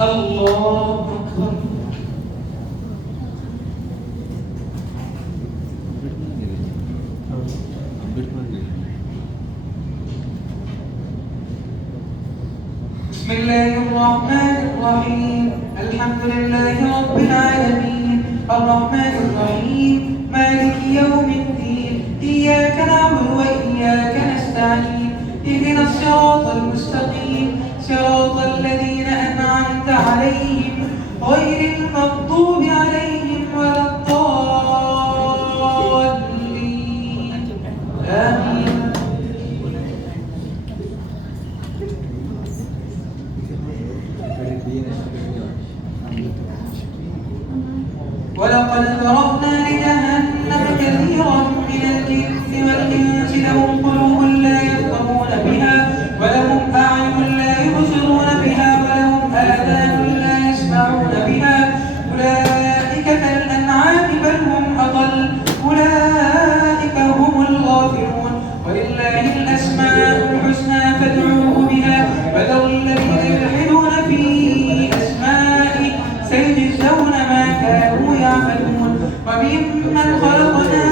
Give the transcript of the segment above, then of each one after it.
الله أكبر. بسم الله الرحمن الرحيم. الحمد لله رب العالمين الرحمن الرحيم مالك يوم الدين. إياك نعبد وإياك نستعين. اهدنا الصراط المستقيم صراط الذين أنعمت عليهم غير المغضوب عليهم ولا الضالين. آمين. ولقد ذرأنا لجهنم كثيرا من الجن والإنس لهم قلوب لا يفقهون بها ولهم أعين لا يبصرون بها ولهم آذان لا يسمعون بها أولئك كالأنعام بل هم أضل أولئك هم الغافلون. ولله الأسماء الحسنى فادعوه بها وذروا الذين يلحدون في أسمائه سيجزون ما كانوا يعملون. وممن خلقنا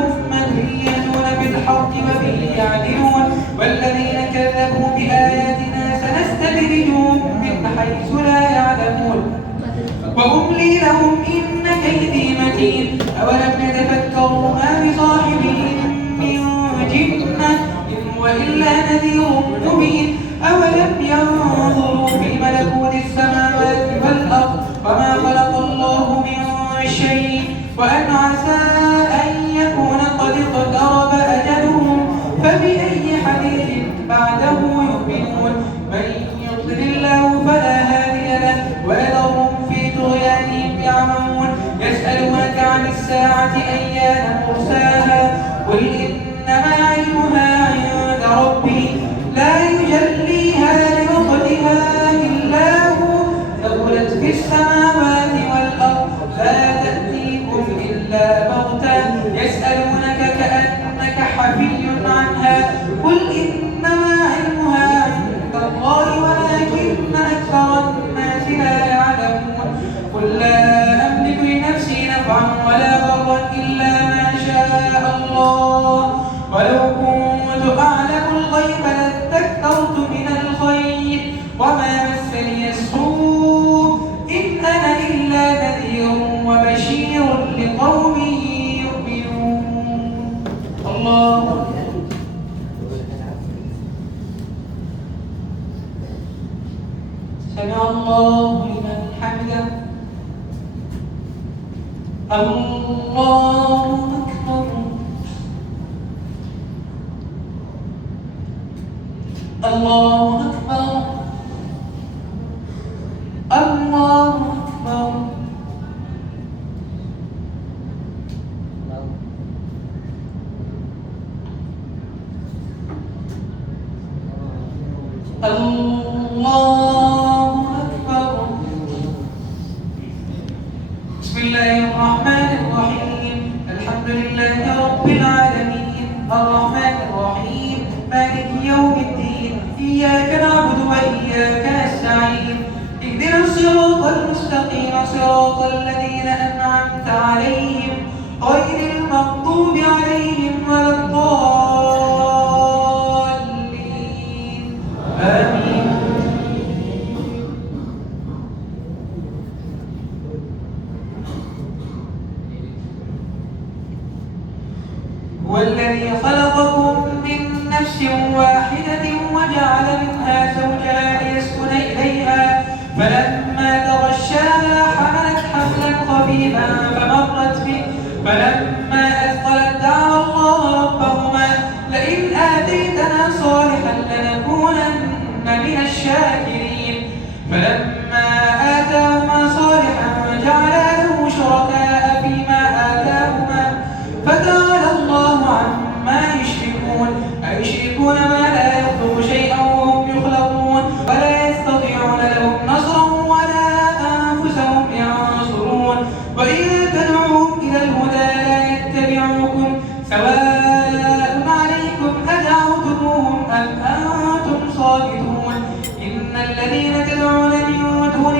أمة يهدون بالحق وبه يعدلون. والذين كذبوا بآياتنا سنستدرجهم من حيث لا يعلمون وأملي لهم إن كيدي متين. أولم يتفكروا ما بصاحبهم من جنة إن هو إلا نذير مبين. أولم ينظروا في ملكوت السماوات والأرض وما خلق الله من شيء وأن عسى أن يكون قد اقترب أجلهم فبأي حديث بعده يؤمنون. من يضلل الله فلا هادي له ويذرهم في طغيانهم يعمهون. يسألونك عن الساعة أيان مرساها قل إنما علمها عند ربي لا يجليها لوقتها إلا هو ثقلت في السماوات والأرض لا تأتيكم إلا بغتة يسألونك كأنك حفي عنها قل إنما علمها عند الله ولكن أكثر الناس لا يعلمون. قل لا أملك لنفسي نفعا ولا ضرا إلا ما شاء الله ولو كنت أعلم الغيب لاستكثرت من الخير وما مسني السوء إن أنا إلا نذير وبشير لقوم يؤمنون. الله سمع الله لمن حمده. الله أكبر. الله أكبر. الله أكبر. الله أكبر. بسم الله الرحمن الرحيم. الحمد لله رب العالمين الرحمن الرحيم مالك يوم الدين. إياك نعبد وإياك نستعين. اهدنا الصراط المستقيم صراط الذين أنعمت عليهم غير المغضوب عليهم ولا الضالين. آمين. هو الذي خلقكم من نفس واحدة وجعل منها زوجها ليسكن إليها فلما تغشاها حملت حملا خفيفا فمرت به فلما أثقلت دعوا الله ربهما لئن آتيتنا صالحا لنكونن من الشاكرين. فلما آتاهما صالحا جعلا له شركاء فيما آتاهما فتعالى الله عما يشركون. أيشركون ما لا يخلق شيئا وهم يخلقون ولا يستطيعون لهم نصرا ولا أنفسهم ينصرون. وإن تدعوهم إلى الهدى لا يتبعوكم سواء عليكم أدعوتموهم أم أنتم صامتون. إن الذين تدعون من دون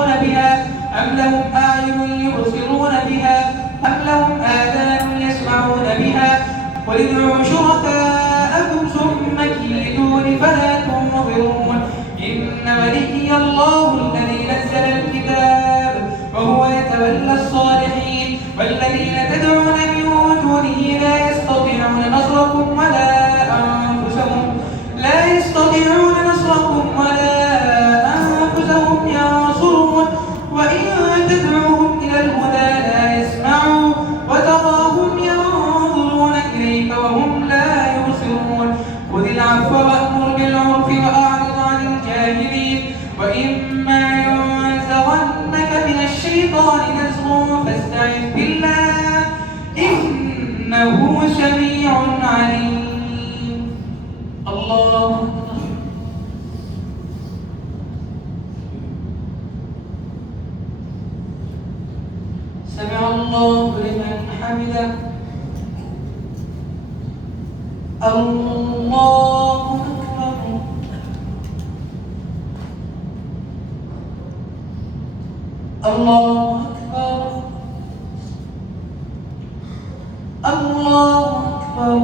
يبصرون بها أم لهم أعين يبصرون بها أم لهم آذان يسمعون بها قل ادعوا شركاءكم ثم كيدون فلا تنظرون إن وليي الله الذي نزل الكتاب وهو يتولى الصالحين والذين تدعون من دونه لا يستطيعون نصركم ولا أنفسهم ينصرون وإن تدعوهم إلى الهدى لا يسمعوا وتراهم ينظرون إليك وهم لا يبصرون خذ العفو وأمر بالعرف وأعرض عن الجاهلين وإما ينزغنك من الشيطان نزغ فاستعذ بالله إنه سميع عليم. الله سمع الله لمن حمده. الله أكبر. الله أكبر. الله أكبر.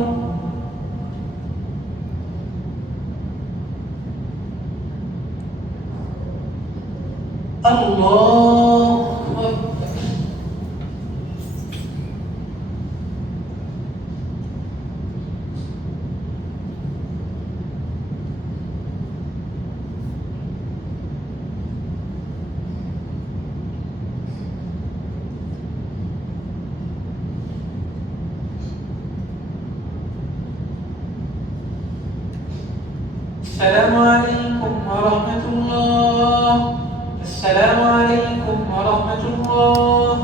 الله أكبر. السلام عليكم ورحمة الله. السلام عليكم ورحمة الله.